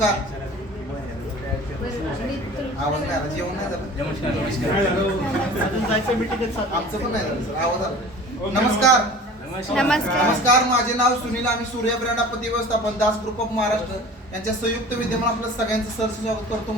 नमस्कार. आवाज नाही आला, जेवण नाही झालं. आमचं पण नाही झालं सर, आवाज आला. नमस्कार. नमस्कार, माझे नाव सुनील. आम्ही सूर्या ब्रँड आपत्ती व्यवस्थापन दास ग्रुप ऑफ महाराष्ट्र यांच्या संयुक्त विद्यमान आपलं सगळ्यांचं सहर्ष स्वागत करतो.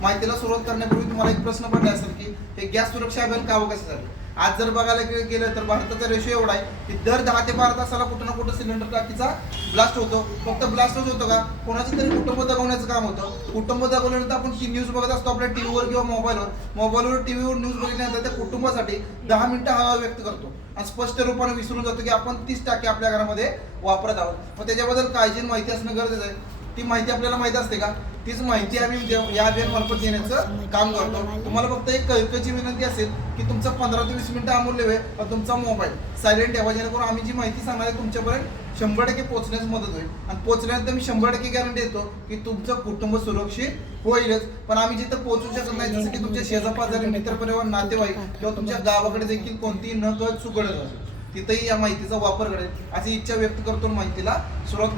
माहितीला सुरुवात करण्यापूर्वी तुम्हाला एक प्रश्न पडला असेल की हे गॅस सुरक्षा अभियान का कसं झालं. आज जर बघायला गेलं तर भारताचा रेशो एवढा आहे की दर 10 ते 12 तासाला कुठं ना कुठं सिलेंडर टाकीचा ब्लास्ट होतो. फक्त ब्लास्टच होतो का, कोणाचं तरी कुटुंब दगवण्याचं काम होतं. कुटुंब दगवल्यानंतर आपण न्यूज बघत असतो आपल्या टीव्हीवर किंवा मोबाईलवर टीव्हीवर न्यूज बघितल्यानंतर त्या कुटुंबासाठी 10 मिनिटं हवा व्यक्त करतो आणि स्पष्ट रूपाने विसरून जातो की आपण 30 टाके आपल्या घरामध्ये वापरत आहोत. मग त्याच्याबद्दल काळजी माहिती असणं गरजेचं आहे. ती माहिती आपल्याला माहिती असते का? तीच माहिती आम्ही या अभियान मार्फत देण्याचं काम करतो. तुम्हाला फक्त एक कळकळीची विनंती असेल की तुमचा 15 ते 20 मिनिटं अमूल्य वेळ तुमचा मोबाईल सायलेंट ठेवा, जेणेकरून आम्ही जी माहिती सांगणार आहे तुमच्यापर्यंत 100% पोहोचण्यास मदत होईल. आणि पोहोचल्यानंतर मी 100% गॅरंटी देतो की तुमचं कुटुंब सुरक्षित होईलच. पण आम्ही जिथं पोहोचू शकत नाही, जसं की तुमच्या शेजापाजारी, मित्रपरिवार, नातेवाईक किंवा तुमच्या गावाकडे देखील कोणतीही न कळत चूक घडत असेल, तिथेही या माहितीचा वापर करेल अशी इच्छा व्यक्त करतो. माहितीला सुरुवात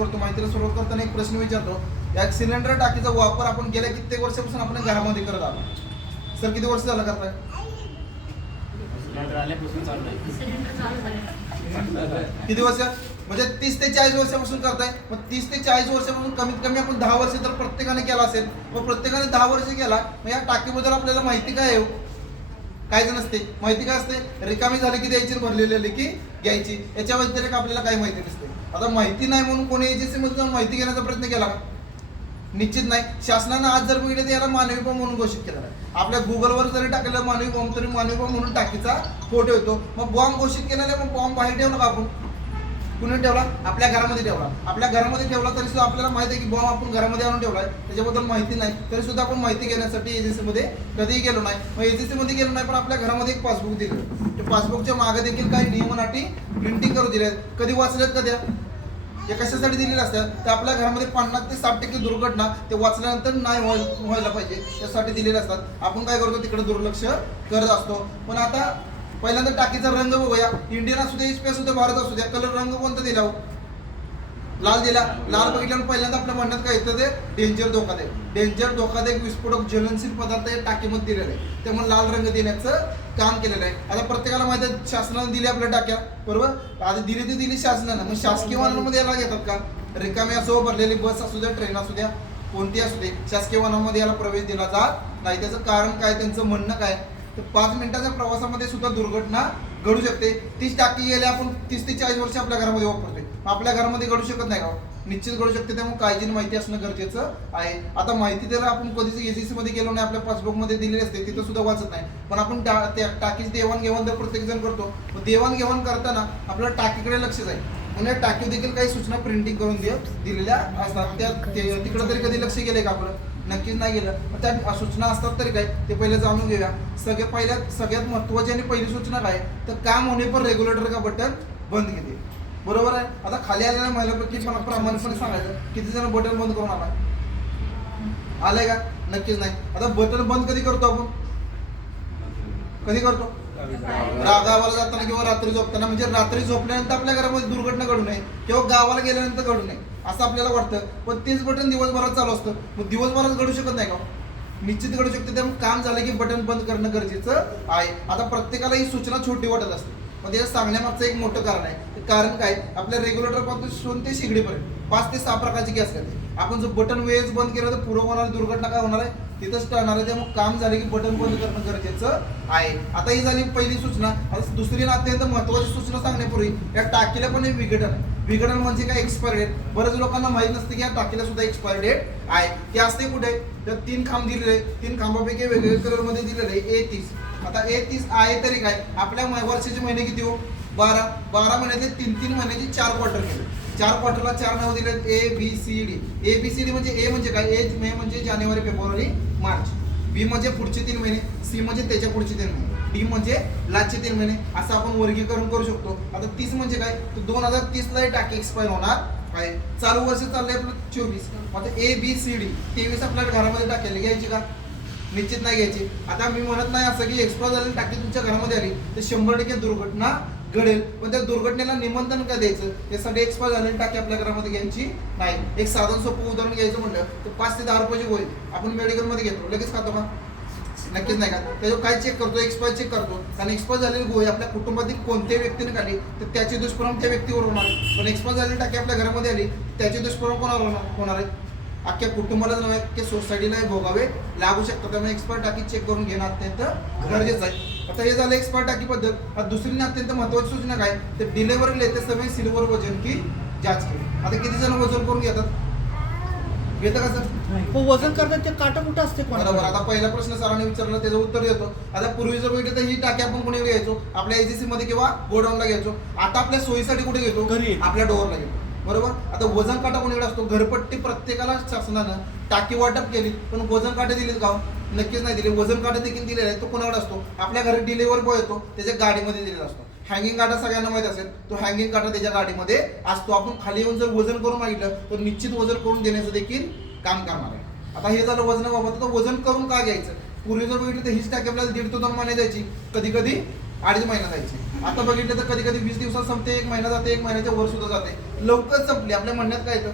करताना एक प्रश्न विचारतो. या सिलेंडर टाकीचा वापर आपण गेल्या कित्येक वर्षापासून आपण घरामध्ये करत आहोत. सर किती वर्ष झालं करताय? किती वर्ष? म्हणजे 30 ते 40 वर्षापासून करताय. मग 30 ते 40 वर्षापासून कमीत कमी आपण 10 वर्ष तर प्रत्येकाने केला असेल. मग प्रत्येकाने 10 वर्ष केला, मग या टाकीबद्दल आपल्याला माहिती काय आहे? काय नसते. माहिती काय असते? रिकामी झाली की द्यायची, भरलेली आली की घ्यायची. याच्या व्यतिरिक्त आपल्याला काही माहिती नसते. आता माहिती नाही म्हणून कोणी एजन्सी मध्ये माहिती घेण्याचा प्रयत्न केला का? निश्चित नाही. शासनानं आज जर बघितलं तर याला मानवी बॉम्ब म्हणून घोषित केला आहे. आपल्या गुगलवर जरी टाकलेलं मानवी बॉम्ब तरी मानवी बॉम्ब म्हणून टाकीचा फोटो येतो. मग बॉम्ब घोषित केलेला, मग बॉम्ब बाहेर ठेवला का आपण? कुणी ठेवला? आपल्या घरामध्ये ठेवला. आपल्या घरामध्ये ठेवला तरी सुद्धा आपल्याला माहिती आहे की बॉम्ब आपण घरामध्ये आणून ठेवलाय, त्याच्याबद्दल माहिती नाही तरी सुद्धा आपण माहिती घेण्यासाठी एजन्सीमध्ये कधीही गेलो नाही. मग एजन्सीमध्ये गेलो नाही, पण आपल्या घरामध्ये एक पासबुक दिलं. त्या पासबुकच्या मागे देखील काही नियम अटी प्रिंटिंग करून दिले. कधी वाचल्यात कधी हे कशासाठी दिलेले असतात? तर आपल्या घरामध्ये 50 ते 60% दुर्घटना ते वाचल्यानंतर नाही व्हायला पाहिजे त्यासाठी दिलेले असतात. आपण काय करतो? तिकडे दुर्लक्ष करत असतो. पण आता पहिल्यांदा टाकीचा रंग बघूया. इंडियन असू दे, स्पेस असू दे, भारत असू द्या, कलर रंग कोणता दिला? लाल दिला. लाल बघितल्यावर पहिल्यांदा आपल्या म्हणण्यात काय येतं? ते डेंजर धोकादायक विस्फोटक ज्वलनशील पदार्थ या टाकीमध्ये दिलेले आहे, त्यामुळे लाल रंग देण्याचं काम केलेलं आहे. आता प्रत्येकाला माहिती आहे शासनाने दिली आपल्या टाक्या, बरोबर? आता दिली शासनानं. मग शासकीय वाहनांमध्ये याला घेतात का? रिकामी असो, भरलेली बस असू द्या, ट्रेन असू द्या, कोणती असू दे, शासकीय वाहनांमध्ये याला प्रवेश दिला जात नाही. त्याचं कारण काय? त्यांचं म्हणणं काय? तर 5 मिनिटाच्या प्रवासामध्ये सुद्धा दुर्घटना घडू शकते. 30 टाकी गेल्या, आपण 30 ते 40 वर्ष आपल्या घरामध्ये वापरतोय. आपल्या घरामध्ये घडू शकत नाही का? निश्चित घडू शकते. त्यामुळे काळजीने माहिती असणं गरजेचं आहे. आता माहिती जर आपण कधीच एजन्सी मध्ये गेलो नाही, आपल्या पासबुक मध्ये दिलेली असते, तिथं सुद्धा वाचत नाही. पण आपण टाकीची देवाणघेवाण जर प्रत्येक जण करतो, देवाणघेवाण करताना आपल्या टाकीकडे लक्ष जाईल. म्हणजे टाकी देखील काही सूचना प्रिंटिंग करून दिलेल्या असतात. त्या तिकडे तरी कधी लक्ष गेलंय का आपलं? नक्कीच नाही गेलं. त्या सूचना असतात तरी काय, ते पहिले जाणून घेऊया. सगळ्यात महत्त्वाची आणि पहिली सूचना काय? तर काम होणे पण रेग्युलेटर का बटन बंद केले. बरोबर आहे. आता खाली आलेल्या महिलापैकी मला प्रामाणिकपणे सांगायचं, किती जण बटन बंद करून आलाय का? नक्कीच नाही. आता बटन बंद कधी करतो आपण? कधी करतो? गावाला जाताना किंवा रात्री झोपताना. म्हणजे रात्री झोपल्यानंतर आपल्या घरामध्ये दुर्घटना घडू नये किंवा गावाला गेल्यानंतर घडू नये असं आपल्याला वाटतं. पण तेच बटन दिवसभरात चालू असतं, मग दिवसभरात घडू शकत नाही का? निश्चित घडू शकते. त्यामुळे काम झालं की बटन बंद करणं गरजेचं आहे. आता प्रत्येकाला ही सूचना छोटी वाटत असते, पण ते सांगण्यामागचं एक मोठं कारण आहे. कारण काय? आपल्या रेग्युलेटर पासून ते शिगडीपर्यंत 5 ते 6 प्रकारची गॅस करते. आपण जर बटन वेळेस बंद केलं तर पूर्व होणारी दुर्घटना काय होणार आहे? तिथंच टळणार आहे. त्यामुळे काम झाले की बटन बंद करणं गरजेचं आहे. आता ही झाली पहिली सूचना. आता दुसरी अत्यंत महत्त्वाची सूचना सांगण्यापूर्वी या टाकीला पण एक विघटन आहे. विघटन म्हणजे काय? Expire date. बऱ्याच लोकांना माहित नसते की या टाकीला सुद्धा एक्सपायर डेट आहे. ते असते कुठे? तर 3 खांब दिलेले, 3 खांबापैकी वेगवेगळ्या कलर मध्ये दिलेले A30. आता A30 आहे तरी काय? आपल्या वर्षाचे महिने किती हो? 12 महिन्यातले 3 महिन्याचे 4 क्वार्टर केले. 4 क्वार्टरला 4 नाव दिले, ABCD. ABCD म्हणजे A म्हणजे काय? मे म्हणजे जानेवारी, फेब्रुवारी, मार्च. B म्हणजे पुढचे 3 महिने, C म्हणजे त्याच्या पुढचे 3 महिने, D म्हणजे लास्टचे 3 महिने. असं आपण वर्गीकरण करू शकतो. आता 30 म्हणजे काय? तर 2030 ला टाकी एक्सपायर होणार आहे. चालू वर्ष चाललंय आपलं 24. आता ABCD 23 आपल्या घरामध्ये टाकायला घ्यायची का? निश्चित नाही घ्यायची. आता मी म्हणत नाही असं की एक्सपायर झालेली टाकी तुमच्या घरामध्ये आली तर 100% दुर्घटना घडेल, पण त्या दुर्घटनेला निमंत्रण का द्यायचं? यासाठी एक्सपायर झालेली टाकी आपल्या घरामध्ये घ्यायची नाही. एक साधन सोपं उदाहरण घ्यायचं म्हणलं तर 5 ते 10 रुपयाची गोळी आपण मेडिकलमध्ये घेतो, लगेच खातो का? नक्कीच नाही का. त्याच्यावर काय चेक करतो? एक्सपायर चेक करतो. कारण एक्सपायर झालेली गोळी आपल्या कुटुंबातील कोणत्याही व्यक्तीने खाल्ली तर त्याचे दुष्परिणाम त्या व्यक्तीवर होणार. पण एक्सपायर झालेली टाकी आपल्या घरामध्ये आली त्याचे दुष्परिणाम कोणावर होणार आहेत? अख्ख्या कुटुंबाला नव्हे की सोसायटीला भोगावे लागू शकतात. त्यामुळे एक्सपायर टाकी चेक करून घेणं अत्यंत गरजेचं आहे. आता हे झालं एक्सपायर टाकी पद्धत. आता दुसरी अत्यंत महत्त्वाची सूचना काय तर डिलेव्हरी लेते समय सिल्वर वजन की जांच की. आता किती जण वजन करून घेतात? घेतं का सर? वजन करतात ते काटा कुठं असते बरोबर. आता पहिला प्रश्न सरांनी विचारला त्याचं उत्तर देतो. आता पूर्वी जर बघितलं तर ही टाकी आपण कुठे घ्यायचो? आपल्या एजन्सी मध्ये किंवा गोडाऊनला घ्यायचो. आता आपल्या सोयीसाठी कुठे घेतो? घरी. आपल्या डोअरला घेतो. बरोबर. आता वजन काटा कोणीकडे असतो? घरपट्टी प्रत्येकाला शासनानं टाकी वाटप केली, पण वजन काटे दिलेत का? नक्कीच नाही दिले. वजन काटा देखील दिलेला आहे, तो कोणाकडे असतो? आपल्या घरी डिलिव्हरी बॉय येतो त्याच्या गाडीमध्ये दिलेला असतो. हँगिंग काटा सगळ्यांना माहित असेल, तो हँगिंग काटा त्याच्या गाडीमध्ये असतो. आपण खाली येऊन जर वजन करून मागितलं तर निश्चित वजन करून देण्याचं देखील काम करणार आहे. आता हे झालं वजनाबाबत. तर वजन करून का घ्यायचं? पूर्वी जर बघितलं तर हीच टाकी आपल्याला 1.5 ते 2 महिने जायची, कधी कधी 2.5 महिना जायची. आता बघितलं तर कधी कधी 20 दिवसात संपते, 1 महिना जाते, 1 महिन्याच्या वर सुद्धा जाते. लवकर संपली. आपल्या म्हणण्यात काय येतं?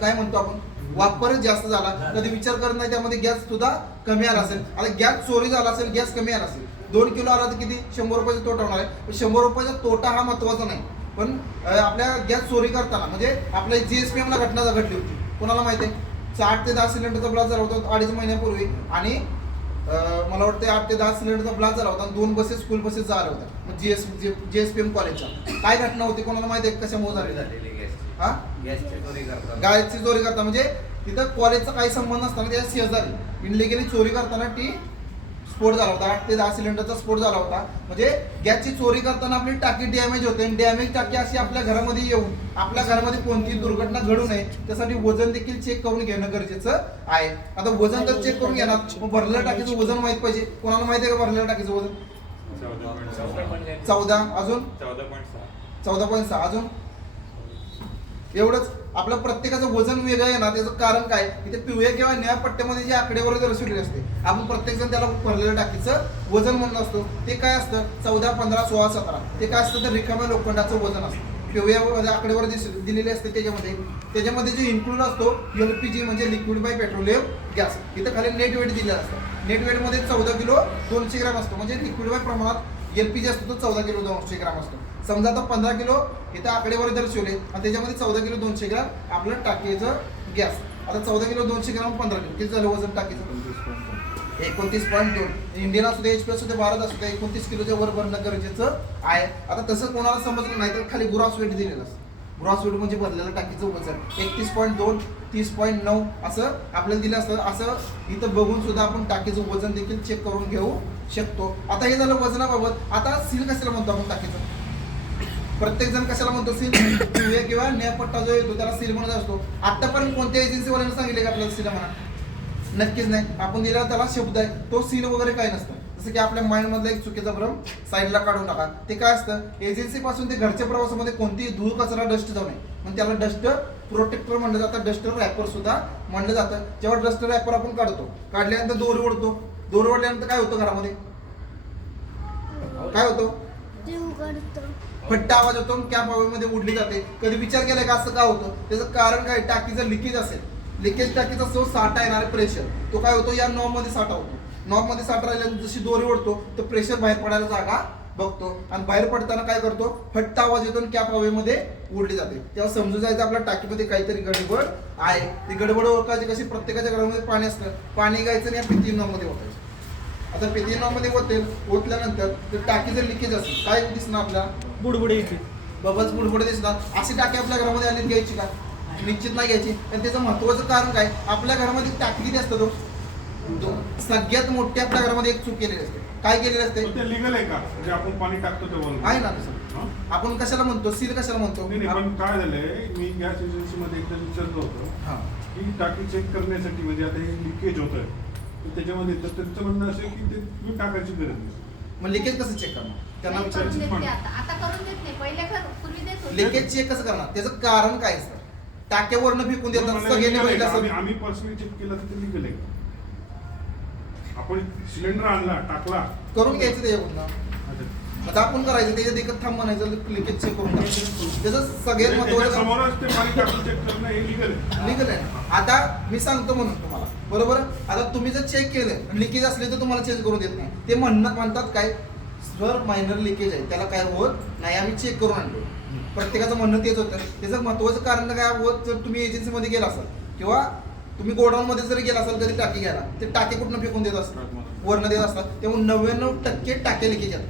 काय म्हणतो आपण? वापरच जास्त झाला. कधी विचार करत नाही त्यामध्ये गॅस सुद्धा कमी आला असेल. आता गॅस चोरी झाला असेल, गॅस कमी आला असेल, 2 किलो आला तर किती? 100 रुपयाचा तोटा होणार आहे. पण 100 रुपयाचा तोटा हा महत्वाचा नाही. पण आपल्या गॅस चोरी करताना म्हणजे आपल्या GSPM ला घटना घडली होती. कोणाला माहिती आहे? 8 ते 10 सिलेंडरचा ब्लास्ट झाला होता 2.5 महिन्यापूर्वी. आणि मला वाटतं 8 ते 10 सिलेंडरचा ब्लास्ट झाला होता. 2 बसेस स्कूल बसेस झाल्या होत्या GSPM कॉलेजच्या. काय घटना होती कोणाला माहिती आहे? कशामुळे झाली? हा, गॅसची चोरी करता म्हणजे तिथं कॉलेजचा काही संबंध नसताना त्याच्या शेजारी इनलिगली चोरी करताना ती स्फोट झाला होता. 8 ते 10 सिलेंडरचा स्फोट झाला होता. म्हणजे गॅसची चोरी करताना आपली टाकी डॅमेज होते. आणि डॅमेज टाकी अशी आपल्या घरामध्ये येऊन आपल्या घरामध्ये कोणतीही दुर्घटना घडू नये त्यासाठी वजन देखील चेक करून घेणं गरजेचं आहे. आता वजन जर चेक करून घेणार मग भरलेल्या टाकीचं वजन माहित पाहिजे. कोणाला माहिती आहे का भरलेल्या टाकीचं वजन? 14. अजून 14.6. अजून एवढंच. आपलं प्रत्येकाचं वजन वेगळं आहे ना. त्याचं कारण काय? की ते पिवळ्या किंवा निळ्या पट्ट्यामध्ये जी आकडेवारी दर्शवली असते, आपण प्रत्येक जण त्याला भरलेल्या टाकीचं वजन म्हणत असतो. ते काय असतं? 14, 15, 16, 17. ते काय असतं? तर रिकाम्या लोखंडाचं वजन असतं. पिवळ्या आकडेवारी दिलेली असते त्याच्यामध्ये जे इन्क्लूड असतो LPG म्हणजे लिक्विड बाय पेट्रोलियम गॅस. इथं खाली नेट वेट दिलेलं असतं. नेट वेट मध्ये 14 किलो 200 ग्राम असतो. म्हणजे लिक्विड बाय प्रमाणात LPG असतो तो 14 किलो 200 ग्राम असतो. समजा आता 15 किलो इथं आकडेवारी दर्शवले आणि त्याच्यामध्ये 14 किलो 200 ग्राम आपलं टाकीचं गॅस. आता 14 किलो 200 ग्राम 15 किलो किती झालं वजन टाकीचं? 29.2. इंडियन असू दे, HP असू दे, भारत असू दे, 29 किलोच्या वर भरणं गरजेचं आहे. आता तसं कोणाला समजलं नाही तर खाली ग्रॉस वेट दिलेलं असतं. ग्रॉस वेट म्हणजे भरलेलं टाकीचं वजन 31.2, 30.9 असं आपल्याला दिलं असतं. असं इथं बघून सुद्धा आपण टाकीचं वजन देखील चेक करून घेऊ शकतो. आता हे झालं वजनाबाबत. आता सील कशाला म्हणतो आपण टाकीचं? प्रत्येक जण कशाला म्हणतो? सील किंवा न्यायपट्टा जो येतो त्याला सील म्हणत असतो. आतापर्यंत कोणत्या एजन्सीवाल्याने सांगितले का आपल्याला सील म्हणा? नक्कीच नाही. आपण दिलेला त्याला शब्द आहे तो सील वगैरे काय नसतं. जसं की आपल्या माइंड मधला एक चुकीचा भ्रम साईडला काढून टाका. ते काय असतं? एजन्सी पासून ते घरच्या प्रवासामध्ये कोणतीही धूळ कचरा डस्ट जाऊ नये म्हणून त्याला डस्ट प्रोटेक्टर म्हणलं जातं. डस्टर रॅपर सुद्धा म्हणलं जातं. जेव्हा डस्टर रॅपर आपण काढल्यानंतर दोरी ओढतो. दोरी ओढल्यानंतर काय होतं? घरामध्ये काय होतं? फट्टा आवाज होतो. कॅप हवेमध्ये उडली जाते. कधी विचार केलाय का असं का होतं? त्याचं कारण काय? टाकीचं लिकेज असेल. लिकेज टाकीचा जो साठा येणार प्रेशर तो काय होतो? या नॉब मध्ये साठा होतो. नॉब मध्ये साठा राहिल्यानंतर जशी दोरी ओढतो तर प्रेशर बाहेर पडायला जागा बघतो आणि बाहेर पडताना काय करतो? फट्टा आवाज येतो आणि कॅप हवेमध्ये उडली जाते. तेव्हा समजून जायचं आपल्या टाकीमध्ये काहीतरी गडबड आहे. ती गडबड ओळखायची कशी? प्रत्येकाच्या घरामध्ये पाणी असतं. पाणी घ्यायचं आणि या पिती नॉब मध्ये ओतायचं. आता पिती नॉब मध्ये ओतल्यानंतर टाकीचं लिकेज असेल काय दिसणार? आपल्याला बुडबुडे येते, बबल्स बुडबुडे दिसणार. अशी टाकी आपल्या घरामध्ये आली घ्यायची का? निश्चित नाही घ्यायची. आणि त्याचं महत्वाचं कारण काय? आपल्या घरामध्ये टाकी किती असतं? तो सगळ्यात मोठी आपल्या घरामध्ये एक चूक केलेली असते. काय केलेली असते? ते लीगल आहे का? म्हणजे आपण पाणी टाकतो तेव्हा आहे ना तसं. आपण कशाला म्हणतो? सील कशाला म्हणतो? पण काय झालंय, मी गॅस एजन्सी मध्ये एकदा विचारलं होतं की टाकी चेक करण्यासाठी म्हणजे आता हे लिकेज होतंय तर त्याच्यामध्ये तर त्यांचं म्हणणं असेल की ते तुम्ही टाकायची गरज नाही. मग लिकेज कसं चेक करणार? त्यांना विचारायचं. लिकेज चेक कसं करणार? त्याचं कारण काय असतं? टाक्यावरनं फेकून देतात सगळ्यांनी. आम्ही पर्सनली चेक केलं तर ते लिगल आहे. आपण सिलेंडर आणला टाकला करून घ्यायचं त्याच्याकडून. आता आपण करायचं त्याच्यात एकच थांब म्हणायचं लिकेज चेक करून टाकायचं. त्याचं सगळ्यात महत्त्वाचं समोरच ते पाणी टाकून चेक करणं हे लिगल आहे. लिगल आहे. आता मी सांगतो म्हणून तुम्हाला बरोबर. आता तुम्ही जर चेक केलं लिकेज असले तर तुम्हाला चेंज करून देत नाही. ते म्हणतात काय सर मायनर लिकेज आहे त्याला काय होत नाही आम्ही चेक करून आणलो. प्रत्येकाचं म्हणणं तेच होतं. त्याचं महत्त्वाचं कारण काय होत जर तुम्ही एजन्सीमध्ये गेला असाल किंवा तुम्ही गोडाऊनमध्ये जरी गेला असाल कधी टाकी घ्यायला ते टाके कुठनं फेकून देत असतात वरनं देत असतात. त्यामुळे 99% टाके लिकेज आहेत.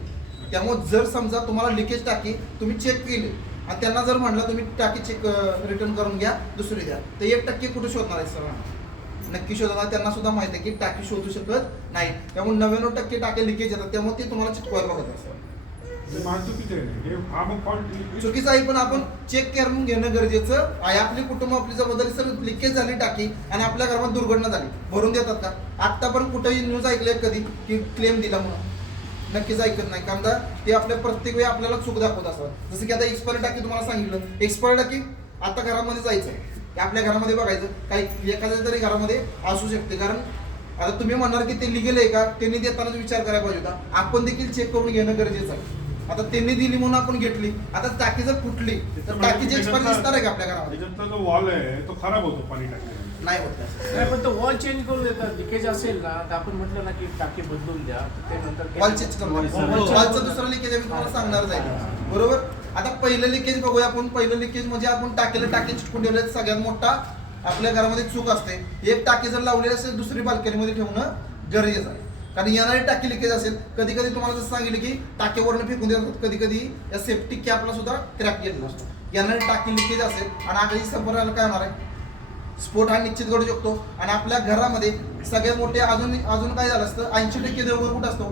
त्यामुळे जर समजा तुम्हाला लिकेज टाकी तुम्ही चेक केली आणि त्यांना जर म्हटलं तुम्ही टाकी चेक रिटर्न करून घ्या दुसरी द्या तर 1% कुठे शोधणार आहे सर नक्की शोधणार. त्यांना सुद्धा माहिती आहे की टाकी शोधू शकत नाही. त्यामुळे 99% टाके लिकेज येतात त्यामुळे ते तुम्हाला चिटकवायला बघत असतात. चुकीचं आहे पण आपण चेक करून घेणं गरजेचं आहे. आपली कुटुंब आपली जबाबदारी सर लिकेज झाली टाकी आणि आपल्या घरात दुर्घटना झाली भरून देतात का? आतापर्यंत कुठेही न्यूज ऐकले कधी की क्लेम दिला म्हणून नक्कीच ऐकत नाही. कारण का ते आपल्या प्रत्येक वेळी आपल्याला चूक दाखवत असतात. जसं की आता एक्सपायरी टाकी तुम्हाला सांगितलं एक्सपायरी टाकी आता घरामध्ये जायचं आपल्या घरामध्ये बघायचं काही एखाद्या तरी घरामध्ये असू शकते. कारण आता तुम्ही म्हणणार की ते लिगल आहे का त्यांनी देतानाच विचार करायला पाहिजे होता. आपण देखील चेक करून घेणं गरजेचं आहे. आता त्यांनी दिली म्हणून आपण घेतली आता टाकी जर फुटली तर टाकीची एक्सपायरी दिसणार आहे का आपल्या घरामध्ये? त्याच्यातला जो वॉल आहे तो खराब होतो पाणी टाकल्याने. नाही होत. नाही पण तो वॉल चेंज करून देतात. लिकेज असेल ना तर आपण म्हटलं ना की टाकी बदलून द्या ते नंतर वॉल चेंज करून वॉलचं दुसरं लिकेज मी तुम्हाला सांगणार जाईल बरोबर. आता पहिलं लिकेज बघूया आपण. पहिलं लिकेज म्हणजे आपण टाकीला टाकी चिटकून ठेवलं सगळ्यात मोठा आपल्या घरामध्ये चूक असते. एक टाकी जर लावलेली असेल दुसरी बाल्कनीमध्ये ठेवणं गरजेचं आहे. कारण येणारी टाकी लिकेज असेल कधी कधी तुम्हाला जसं सांगितलं की टाकीवरनं फेकून देतात कधी कधी या सेफ्टी कॅपला सुद्धा क्रॅक गेलेला असतो. येणारी टाकी लिकेज असेल आणि आगाही संपर्काला काय होणार आहे स्फोट हा निश्चित घडू शकतो. आणि आपल्या घरामध्ये सगळ्यात मोठे अजून काय झालं असतं 80% दिवा कुठं असतो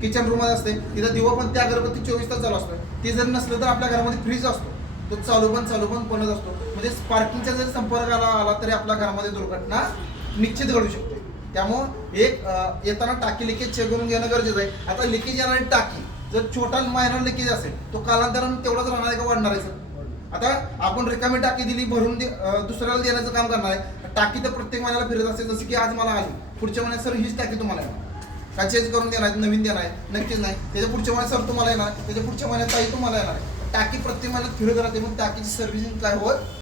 किचन रूममध्ये असते. तिथं दिवा पण त्या अगरबत्ती 24 तास चालू असतो. ते जर नसलं तर आपल्या घरामध्ये फ्रीज असतो तो चालू पण बनत असतो. म्हणजे स्पार्किंगचा जर संपर्काला आला तरी आपल्या घरामध्ये दुर्घटना निश्चित घडू शकते. त्यामुळं एक येताना टाकी लिकेज चेक करून घेणं गरजेचं आहे. आता लिकेज येणारी टाकी जर छोटा मायनर लिकेज असेल तो कालांतराने तेवढाच राहणार आहे का वाढणार आहे सर? आता आपण रिकामी टाकी दिली भरून दुसऱ्याला देण्याचं काम करणार आहे. टाकी तर प्रत्येक महिन्याला फिरत असते. जसं की आज मला आली पुढच्या महिन्यात सर हीच टाकी तुम्हाला येणार का चेंज करून देणार नवीन देणार आहे? नक्कीच नाही. त्याच्या पुढच्या महिन्यात सर तुम्हाला येणार त्याच्या पुढच्या महिन्यात काही तुम्हाला येणार आहे. टाकी प्रत्येक महिन्यात फिरत राहते मग टाकीची सर्व्हिसिंग काय होत